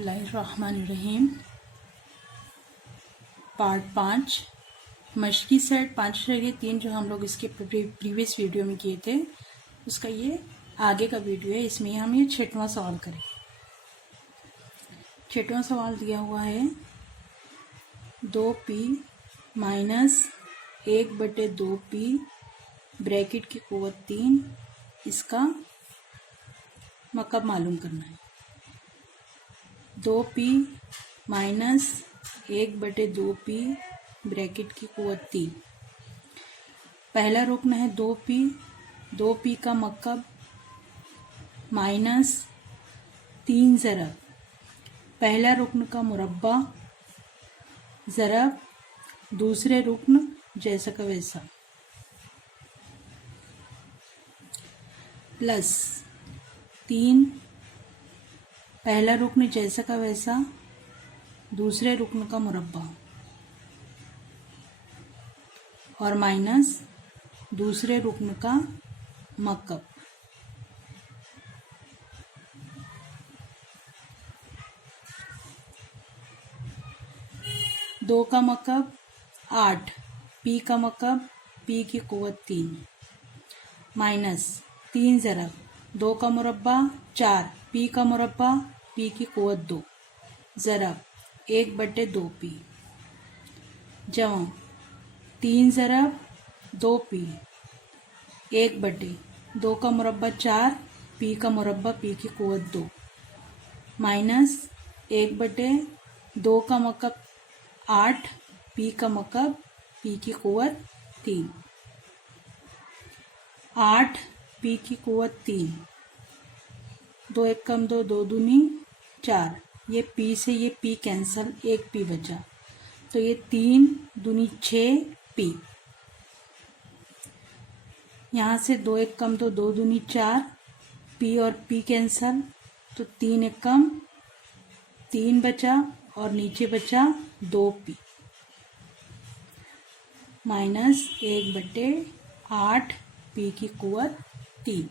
बिस्मिल्लाहिर्रहमानिर्रहीम। Part 5 मशकी set 5 रह गए 3 जो हम लोग इसके प्रीवियस वीडियो में किए थे, उसका ये आगे का वीडियो है। इसमें हम ये 6वां सवाल करें। 6वां सवाल दिया हुआ है 2p माइनस 1/2p ब्रैकेट की कुव्वत 3, इसका मकब मालूम करना है। 2p माइनस 1/2p ब्रैकेट की कुव्वत 3। पहला रुकन है 2p, 2p का मकब माइनस 3 ज़रब पहला रुकन का मुरब्बा ज़रब दूसरे रुकन जैसा का वैसा, प्लस 3 पहला रुकन जैसा का वैसा दूसरे रुकन का मुरब्बा और माइनस दूसरे रुकन का मकब। दो का मकब 8, p का मकब p की कुव्वत 3 माइनस 3 ज़रब 2 का मुरब्बा 4, p का मुरब्बा p की कुव्वत 2 ज़रब 1/2p जमा 3 ज़रब 2p 1/2 का मुरब्बा 4, p का मुरब्बा p की कुव्वत 2 माइनस 1/2 का मकब 8, p का मकब p की कुव्वत 3 8 p की कुव्वत 3, 2 1 कम 2, 2 दूनी 4, ये p से ये p कैंसल, एक p बचा, तो ये 3 दूनी 6p। यहाँ से 2 1 कम 2, 2 दूनी 4, p और p कैंसल, तो 3 1 कम 3 बचा और नीचे बचा 2p माइनस 1/8 p की कुव्वत 3।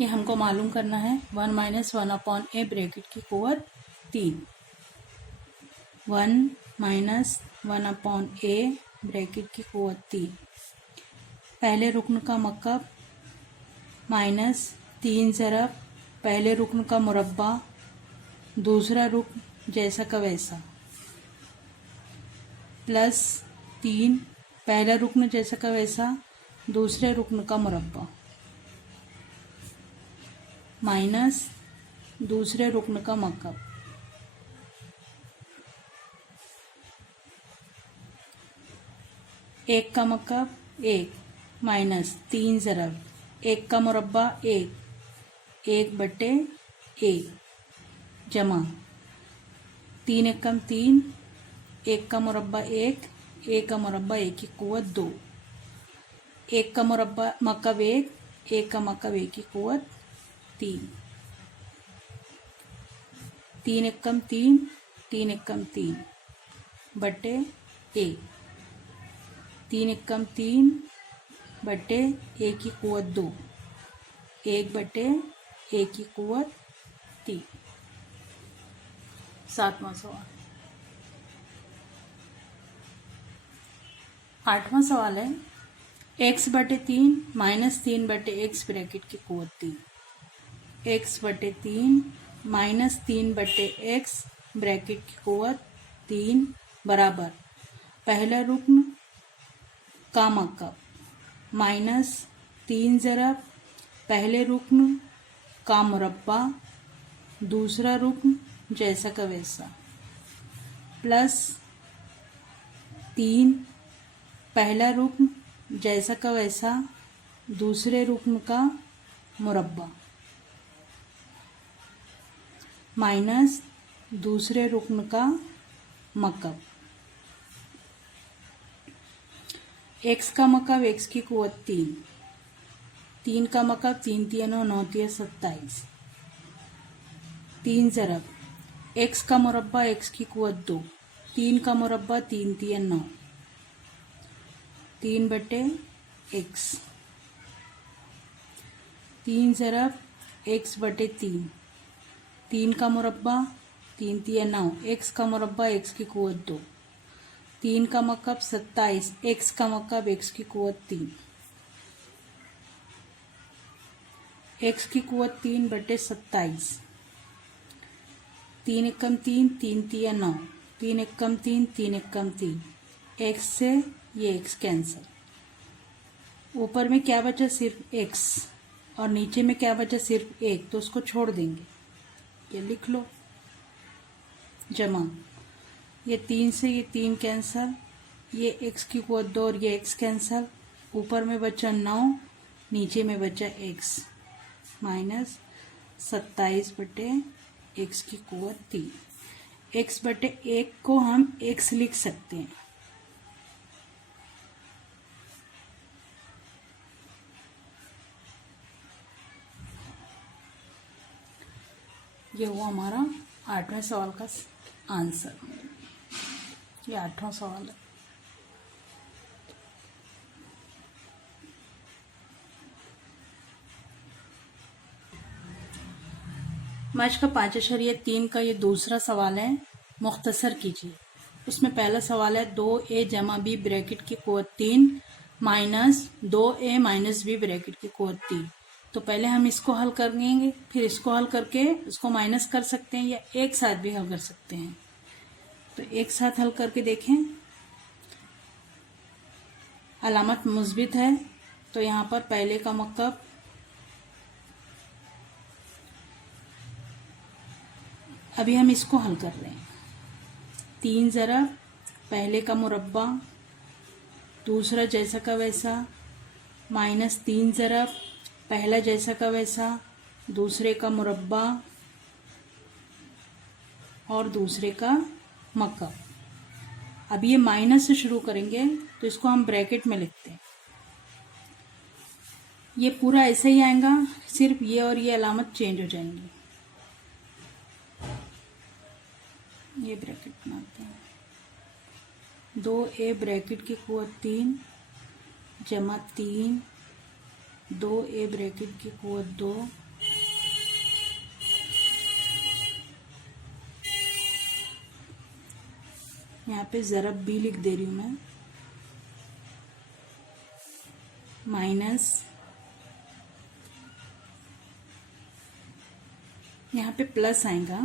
ये हमको मालूम करना है 1 माइनस 1/a ब्रैकेट की कुव्वत 3। 1 माइनस 1/a ब्रैकेट की कुव्वत 3। पहले रुकन का मकब माइनस 3 ज़रब पहले रुकन का मुरब्बा दूसरा रुकन जैसा का वैसा, प्लस 3 पहला रुकन जैसा का वैसा दूसरे रुकन का मुरब्बा माइनस दूसरे रुकन का मकब। एक का मकब 1 माइनस 3 ज़रब 1 का मुरब्बा 1/1 जमा 3 1 कम 3, 1 का मुरब्बा 1, 1 का मुरब्बा 1 की कुव्वत 2, 1 का मुरब्बा मकब 1, 1 का मकब 1 की कुव्वत 3, 3 1 कम 3, 3 1 कम 3 बटे 1, 3 1 कम 3 बटे 1 की कुव्वत 2, 1/1 की कुव्वत 3। 7वां सवाल। 8वां सवाल है x/3 माइनस 3/x ब्रैकेट की कुव्वत 3। x/3 माइनस 3/x ब्रैकेट की कुव्वत 3 बराबर पहला रुकन का मकब माइनस 3 ज़रब पहले रुकन का मुरब्बा दूसरा रुकन जैसा का वैसा, प्लस 3 पहला रुकन जैसा का वैसा दूसरे रुकन का मुरब्बा माइनस दूसरे रुकन का मकब। x का मकब x की कुव्वत 3, 3 का मकब 3 3 9 9 3 27, 3 ज़रब x का मुरब्बा x की कुव्वत 2, 3 का मुरब्बा 3 3 9, 3/3 एक्स, 3 ज़रब एक्स बटे 3, 3 का मुरब्बा, 3 तिया 9, एक्स का मुरब्बा एक्स की क़ुव्वत 2, 3 का मकब 27, एक्स का मकब एक्स की क़ुव्वत 3, एक्स की क़ुव्वत 3 बटे 27, 3 एकम 3, 3 तिया 9, 3 एकम 3, 3 एकम 3, एक्स से ये एक्स कैंसिल, ऊपर में क्या बचा सिर्फ एक्स और नीचे में क्या बचा सिर्फ एक, तो उसको छोड़ देंगे, ये लिख लो जमा, ये 3 से ये 3 कैंसल, ये एक्स की क़ुव्वत 2 और ये एक्स कैंसल, ऊपर में बचा 9, नीचे में बचा एक्स, माइनस 27 बटे एक्स की क़ुव्वत 3, एक्स बटे 1 को हम एक्स लिख सकते हैं, ये हुआ हमारा 8वें सवाल का आंसर। ये 8वां सवाल है। मैच का 5.3 का ये दूसरा सवाल है, मुख्तसर कीजिए। उसमें पहला सवाल है 2a जमा b ब्रैकेट की क़ुव्वत 3 minus 2a minus b bracket की क़ुव्वत 3। तो पहले हम इसको हल करेंगे, फिर इसको हल करके इसको माइनस कर सकते हैं या एक साथ भी हल कर सकते हैं। तो एक साथ हल करके देखें, अलामत मुस्बित है तो यहाँ पर पहले का मकब अभी हम इसको हल कर रहे हैं। 3 ज़रब पहले का मुरब्बा दूसरा जैसा का वैसा, माइनस 3 ज़रब पहला जैसा का वैसा दूसरे का मुरब्बा और दूसरे का मकब। अब ये माइनस से शुरू करेंगे तो इसको हम ब्रैकेट में लिखते हैं। ये पूरा ऐसे ही आएगा, सिर्फ ये और ये अलामत चेंज हो जाएंगी। ये ब्रैकेट बनाते हैं, 2a ब्रैकेट की क़ुव्वत 3 जमा 3 2a ब्रैकेट की क़ुव्वत 2 यहाँ पे ज़रब b लिख दे रही हूँ मैं, माइनस यहाँ पे प्लस आएगा,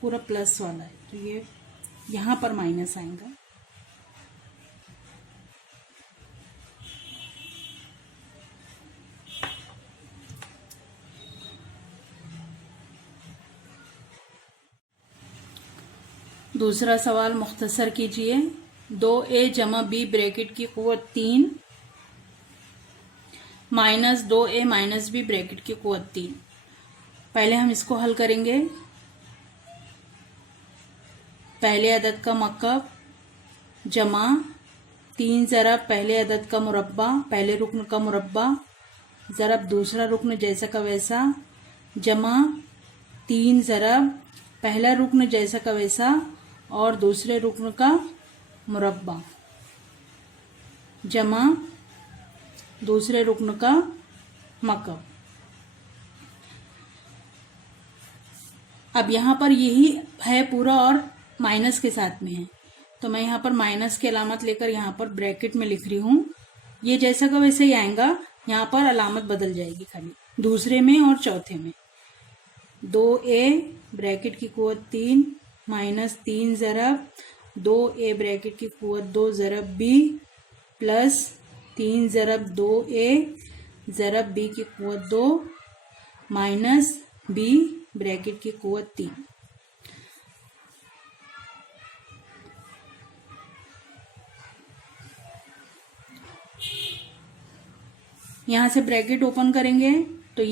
पूरा प्लस वाला है तो ये यहाँ पर माइनस आएगा। दूसरा सवाल मुख्तसर कीजिए। 2a जमा b ब्रैकेट की क़ुव्वत 3 minus 2a minus b bracket की क़ुव्वत 3। पहले हम इसको हल करेंगे। पहले अदद का मकब जमा 3 ज़रब पहले अदद का मुरब्बा, पहले रुक्न का मुरब्बा ज़रब दूसरा रुक्न जैसा का वैसा जमा 3 ज़रब पहला रुक्न जैसा का वैसा और दूसरे रुक्न का मुरब्बा जमा दूसरे रुक्न का मकब। अब यहाँ पर यही है पूरा और माइनस के साथ में है, तो मैं यहाँ पर माइनस की अलामत लेकर यहाँ पर ब्रैकेट में लिख रही हूँ। ये जैसा का वैसे ही आएगा, यहाँ पर अलामत बदल जाएगी खाली दूसरे में और चौथे में। 2a ब्रैकेट की क़ुव्वत 3 माइनस 3 ज़रब 2a ब्रैकेट की क़ुव्वत 2 ज़रब b प्लस 3 ज़रब 2a ज़रब b की क़ुव्वत 2 माइनस b ब्रैकेट की क़ुव्वत 3। यहाँ से ब्रैकेट ओपन करेंगे तो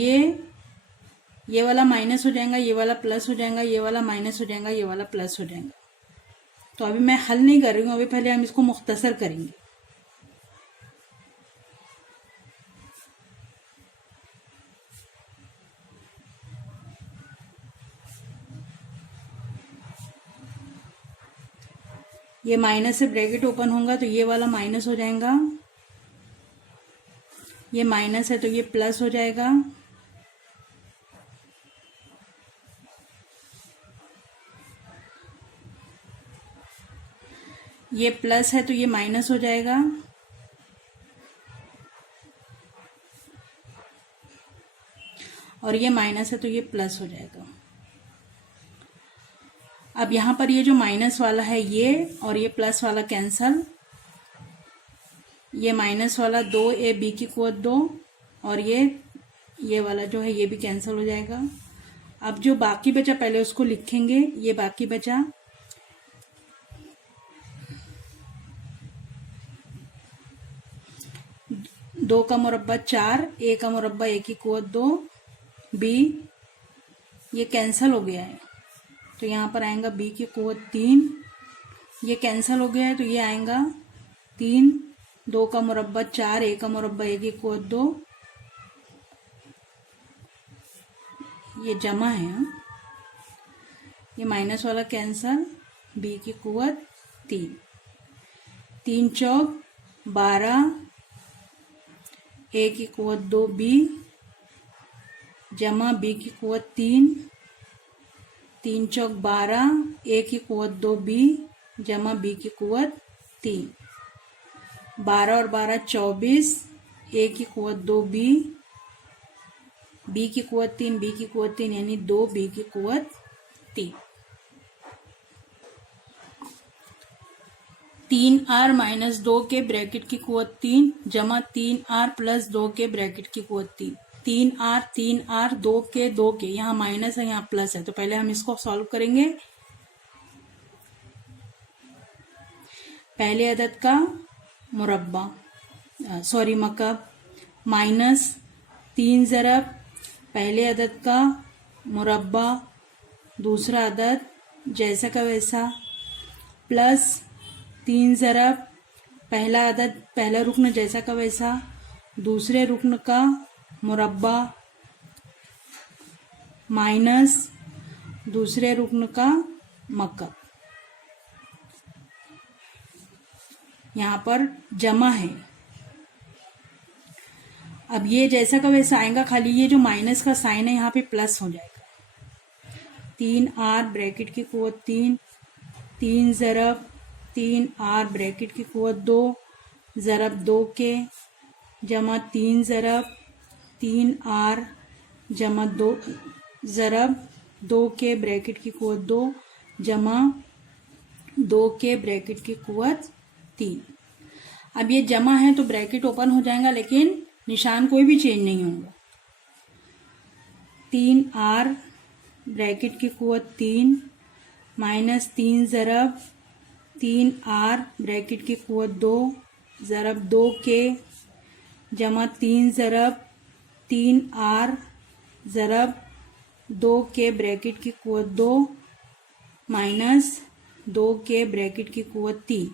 ये वाला माइनस हो जाएगा, ये वाला प्लस हो जाएगा, ये वाला माइनस हो जाएगा, ये वाला प्लस हो जाएगा। तो अभी मैं हल नहीं कर रही हूँ, अभी पहले हम इसको मुख्तसर करेंगे। ये माइनस से ब्रैकेट ओपन होगा तो ये वाला माइनस हो जाएगा ये माइनस है तो ये प्लस हो जाएगा, ये प्लस है तो ये माइनस हो जाएगा, और ये माइनस है तो ये प्लस हो जाएगा। अब यहाँ पर ये जो माइनस वाला है ये और ये प्लस वाला कैंसल, ये माइनस वाला 2ab की कुवत 2 और ये वाला जो है ये भी कैंसिल हो जाएगा। अब जो बाकी बचा पहले उसको लिखेंगे। ये बाकी बचा 2 का मुरब्बा 4, a का मुरब्बा a की कुवत 2, b ये कैंसिल हो गया है तो यहाँ पर आएगा b की कुवत 3, ये कैंसिल हो गया है तो ये आएगा 3, 2 का मुरब्बा 4, a का मुरब्बा a की कुवत 2, ये जमा है। ये माइनस वाला कैंसल, b की कुवत 3, 3 चौक 12, a की कुवत 2b जमा b की कुवत 3, 3 चौक 12, a की कुवत 2b जमा b की कुवत 3, 12 और 12 24, a की कुवत 2b, b की कुवत 3, b की कुवत 3 यानी 2b की कुवत 3। 3r माइनस 2 के ब्रैकेट की कुवत 3 जमा 3r प्लस 2 के ब्रैकेट की कुवत 3। 3r 2 के यहाँ माइनस है यहाँ प्लस है तो पहले हम इसको सॉल्व करेंगे। पहले अदद का मुरब्बा मकब माइनस 3 ज़रब पहले अदद का मुरब्बा दूसरा अदद जैसा का वैसा प्लस 3 ज़रब पहला अदद पहला रुकन जैसा का वैसा दूसरे रुकन का मुरब्बा माइनस दूसरे रुकन का मकब। यहाँ पर जमा है। अब ये जैसा का वैसा आएगा, खाली ये जो माइनस का साइन है यहाँ पे प्लस हो जाएगा। 3r ब्रैकेट की कुवत 3, 3 ज़रब 3r ब्रैकेट की कुवत 2 ज़रब 2 के जमा 3 ज़रब 3r जमा 2 ज़रब 2 के ब्रैकेट की कुवत 2 जमा 2 के ब्रैकेट की कुवत 3। अब ये जमा है तो ब्रैकेट ओपन हो जाएगा लेकिन निशान कोई भी चेंज नहीं होगा। 3r ब्रैकेट की कुवत 3 माइनस 3 ज़रब 3r ब्रैकेट की कुवत 2 ज़रब 2 के जमा 3 ज़रब 3r ज़रब 2 के ब्रैकेट की कुवत 2 माइनस 2 के ब्रैकेट की कुवत 3।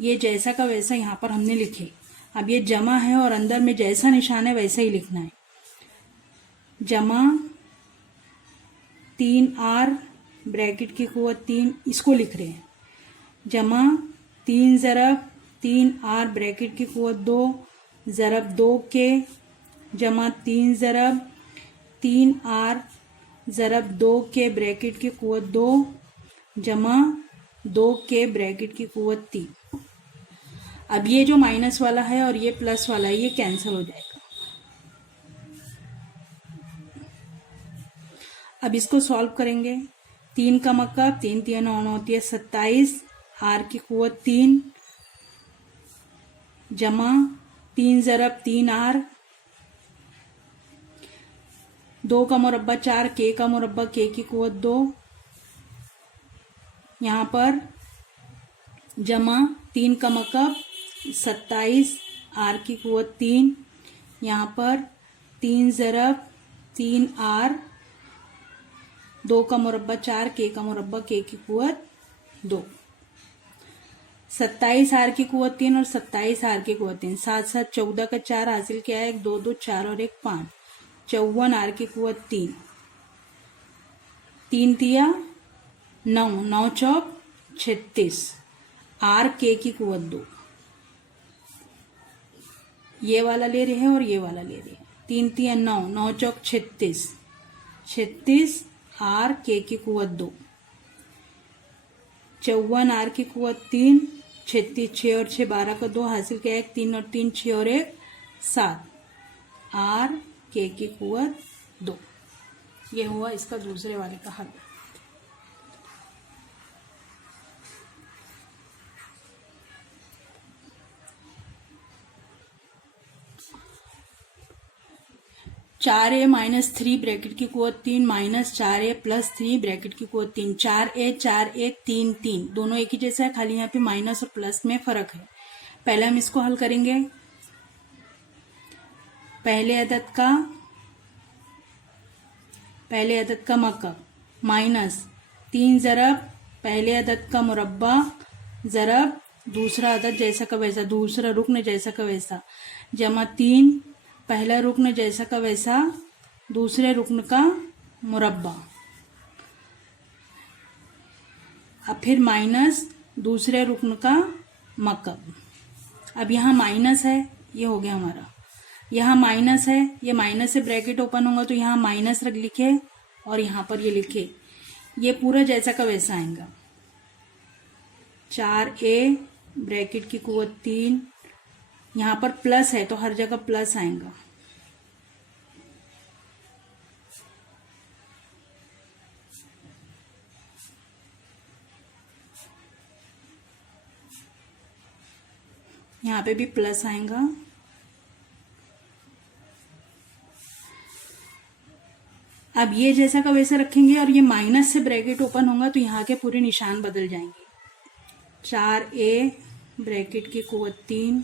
ये जैसा का वैसा यहाँ पर हमने लिखे। अब ये जमा है और अंदर में जैसा निशान है वैसा ही लिखना है। जमा 3r ब्रैकेट की कुवत 3 इसको लिख रहे हैं जमा 3 ज़रब 3r ब्रैकेट की कुवत 2 ज़रब 2 के जमा 3 ज़रब 3r ज़रब 2 के ब्रैकेट की कुवत 2 जमा 2 के ब्रैकेट की कुवत 3। अब ये जो माइनस वाला है और ये प्लस वाला है ये कैंसिल हो जाएगा। अब इसको सॉल्व करेंगे। 3 का मकब 3 3 9 होती है 27 r की कुवत 3 जमा 3 ज़रब 3r 2 का मुरब्बा 4 k का मुरब्बा k की कुवत 2 यहाँ पर जमा 3 का मकब 27 r की कुवत 3 यहाँ पर 3 ज़रब 3r 2 का मुरब्बा 4 k का मुरब्बा k की कुवत 2 27 r की कुवत 3 और 27 r की कुवत 3 साथ साथ 14 का 4 हासिल किया है 1 2 2 4 और 1 5 54 r की कुवत 3 3 तिया 9 9 चौक 36 r k की कुवत 2 ये वाला ले रहे हैं और ये वाला ले रहे हैं। 3 3 9, 9 चौक 36, 36 आर के की कुवत 2, 54 आर की कुवत 3, 36 6 और 6 12 का 2 हासिल किया 1, 3 और 3 6 और 1 7 आर के की कुवत 2। ये हुआ इसका दूसरे वाले का हल। चार ए माइनस 3 ब्रैकेट की कुवत 3 माइनस 4a प्लस 3 ब्रैकेट की कुवत 3, 4a 3 3 दोनों एक ही जैसा है, खाली यहाँ पे माइनस और प्लस में फर्क है। पहले हम इसको हल करेंगे। पहले अदद का मकब माइनस 3 ज़रब पहले अदद का मुरब्बा ज़रब दूसरा अदद जैसा का वैसा, दूसरा रुक्न जैसा का वैसा, जमा 3 पहला रुक्न जैसा का वैसा दूसरे रुक्न का मुरब्बा, अब फिर माइनस दूसरे रुक्न का मकब। अब यहाँ माइनस है, ये हो गया हमारा, यहाँ माइनस है, ये माइनस से ब्रैकेट ओपन होगा तो यहाँ माइनस रख लिखे और यहाँ पर ये लिखे, ये पूरा जैसा का वैसा आएगा। 4a ब्रैकेट की कुवत 3, यहाँ पर प्लस है तो हर जगह प्लस आएगा। यहाँ पे भी प्लस आएगा। अब ये जैसा का वैसा रखेंगे और ये माइनस से ब्रैकेट ओपन होगा तो यहाँ के पूरे निशान बदल जाएंगे। 4a ब्रैकेट की कुवत 3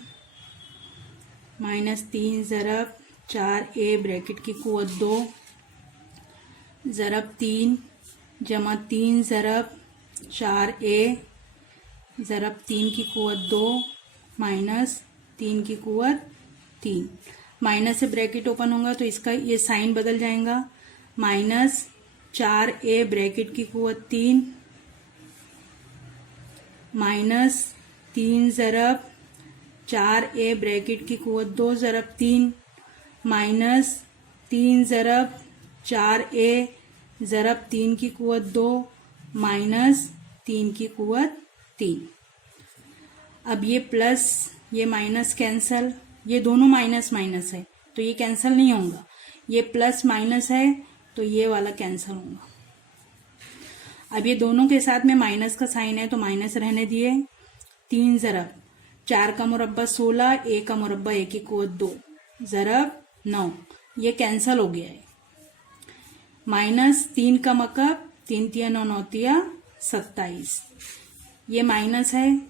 माइनस 3 ज़रब 4a ब्रैकेट की कुवत 2 ज़रब 3 जमा 3 ज़रब 4a ज़रब 3 की कुवत 2 माइनस 3 की कुवत 3। माइनस से ब्रैकेट ओपन होगा तो इसका ये साइन बदल जाएगा। माइनस 4a ब्रैकेट की कुवत 3 माइनस 3 ज़रब 4a ब्रैकेट की कुवत 2 ज़रब 3 माइनस 3 ज़रब 4a ज़रब 3 की कुवत 2 माइनस 3 की कुवत 3। अब ये प्लस ये माइनस कैंसल, ये दोनों माइनस माइनस है तो ये कैंसल नहीं होगा, ये प्लस माइनस है तो ये वाला कैंसल होगा। अब ये दोनों के साथ में माइनस का साइन है तो माइनस रहने दिए। 3 ज़रब 4 का मुरब्बा 16 a का मुरब्बा a की कुवत 2 ज़रब 9, ये कैंसल हो गया है। माइनस 3 का मकब 3 तिया 9 9 तिया 27, ये माइनस है।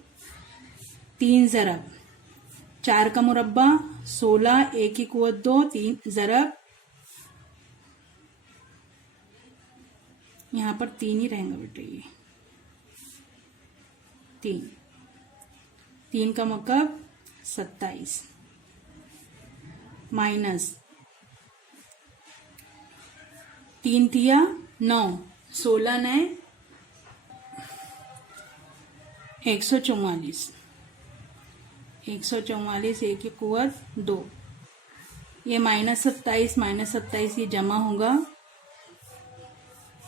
3 ज़रब 4 का मुरब्बा 16 a की कुवत 2 3 ज़रब, यहाँ पर 3 ही रहेंगे बेटे, ये 3 का मकब 27 माइनस 3 तिया 9 16 ने 144 a की कुवत 2, ये माइनस 27 ये जमा होगा,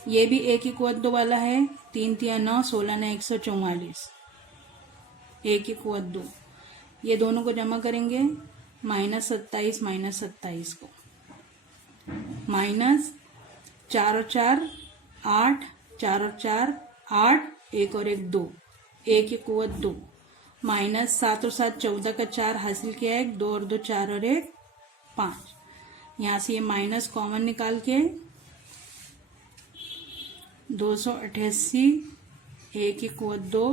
ये भी a की कुवत 2 वाला है। 3 तिया 9 16 ने 144 a की कुवत 2, ये दोनों को जमा करेंगे माइनस 27 को, माइनस 4 और 4 8 4 और 4 8 1 और 1 2 a की कुवत 2 माइनस 7 और 7 14 का 4 हासिल किया 1 2 और 2 4 और 1 5। यहाँ से ये माइनस कॉमन निकाल के 288 a की कुवत 2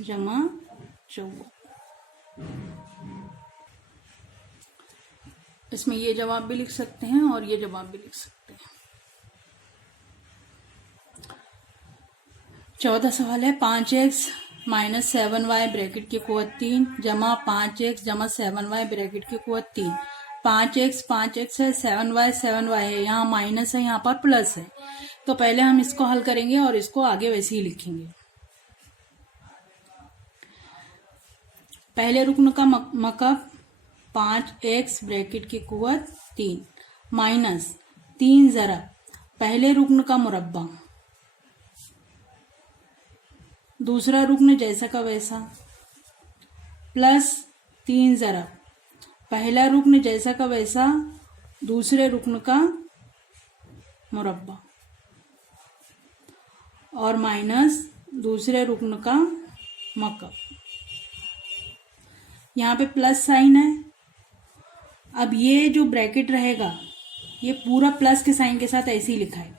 जमा 14। इसमें ये जवाब भी लिख सकते हैं और ये जवाब भी लिख सकते हैं। 14 सवाल है 5x माइनस 7y ब्रैकेट की कुवत 3 जमा 5x जमा 7y ब्रैकेट की कुवत 3। 5x है 7y है, यहाँ माइनस है यहाँ पर प्लस है, तो पहले हम इसको हल करेंगे और इसको आगे वैसे ही लिखेंगे। पहले रुकन का मकब 5x ब्रैकेट की कुव्वत 3 माइनस 3 ज़रा पहले रुकन का मुरब्बा, दूसरा रुकन जैसा का वैसा, प्लस 3 ज़रा पहला रुकन जैसा का वैसा, दूसरे रुकन का मुरब्बा, और माइनस दूसरे रुकन का मकब। यहाँ पे प्लस साइन है। अब ये जो ब्रैकेट रहेगा ये पूरा प्लस के साइन के साथ ऐसे ही लिखा है।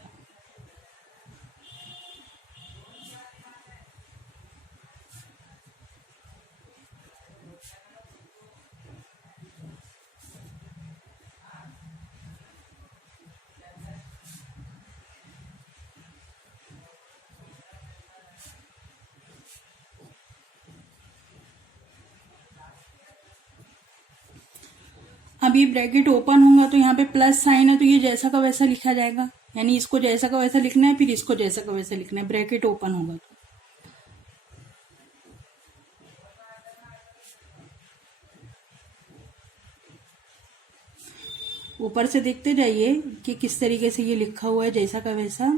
अब ये ब्रैकेट ओपन होगा तो यहाँ पे प्लस साइन है, तो ये जैसा का वैसा लिखा जाएगा, यानी इसको जैसा का वैसा लिखना है, फिर इसको जैसा का वैसा लिखना है, ब्रैकेट ओपन होगा तो। ऊपर से देखते जाइए कि किस तरीके से ये लिखा हुआ है, जैसा का वैसा।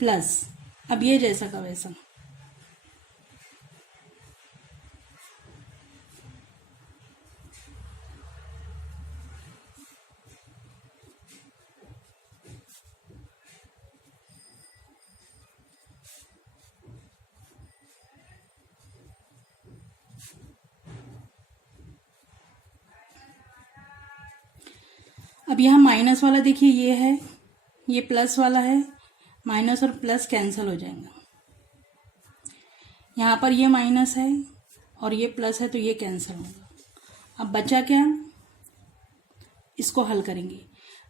प्लस अब ये जैसा का वैसा। अब यहाँ माइनस वाला देखिए, ये है, ये प्लस वाला है, माइनस और प्लस कैंसिल हो जाएंगे। यहाँ पर ये माइनस है और ये प्लस है तो ये कैंसिल होगा। अब बचा क्या, इसको हल करेंगे।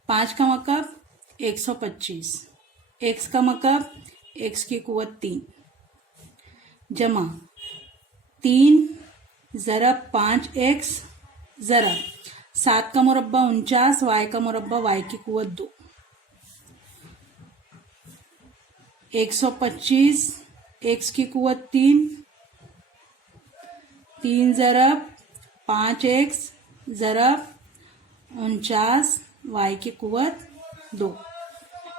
5 का मकब 125, x का मकब x की कुव्वत 3 जमा 3 ज़रब 5x ज़रब 7 का मुरब्बा 49, y का मुरब्बा y की कुव्वत 2, 125 x की कुव्वत 3, 3 ज़रब 5x ज़रब 49 y की कुव्वत 2।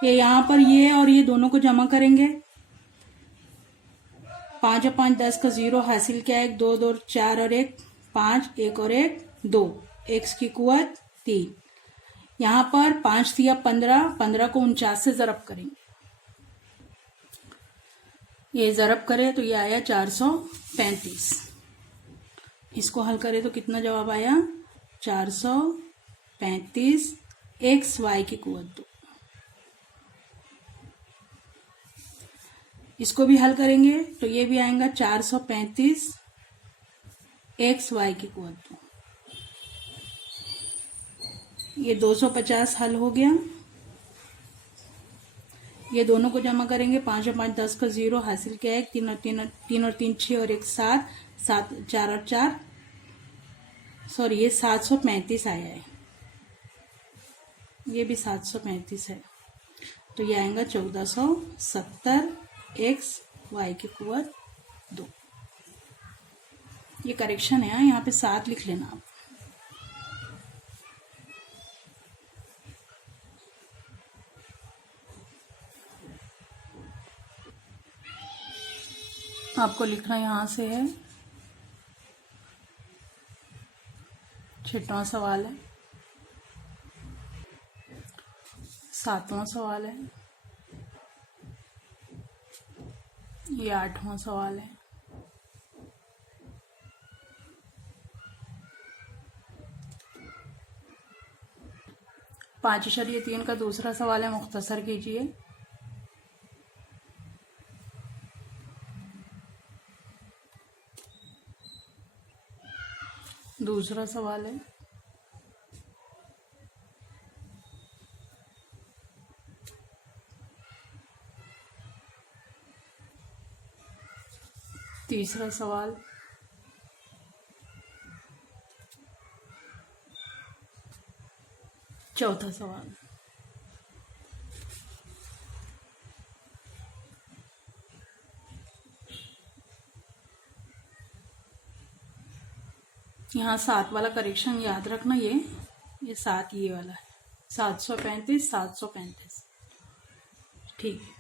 ये यहाँ पर ये और ये दोनों को जमा करेंगे। 5 और 5 10 का 0 हासिल क्या है, 2 2 4 और 1 5, 1 और 1 2, x की कुव्वत 3। यहाँ पर 5 दिया 15, 15 को 49 से ज़रब करेंगे। ये ज़रब करे तो ये आया 435। इसको हल करें तो कितना जवाब आया, 435 x y की कुव्वत 2। इसको भी हल करेंगे तो ये भी आएगा 435 x y की कुव्वत 2। ये 250 हल हो गया। ये दोनों को जमा करेंगे। 5 और 5 10 का 0 हासिल क्या है, 3 और 3 6 और 1 7, 7 4 और 4 सॉरी ये 735 आया है। ये भी 735 है तो ये आएगा 1470 x y की कुव्वत 2। ये करेक्शन है, यहाँ पे 7 लिख लेना आप। आपको लिखना यहाँ से है। 6वां सवाल है, 7वां सवाल है, ये 8वां सवाल है। पाँच इशारिया 3 का दूसरा सवाल है, मुख्तसर कीजिए। दूसरा सवाल है, तीसरा सवाल, चौथा सवाल। यहाँ 7 वाला करेक्शन याद रखना, ये 7 ये वाला है, 735 735। ठीक है।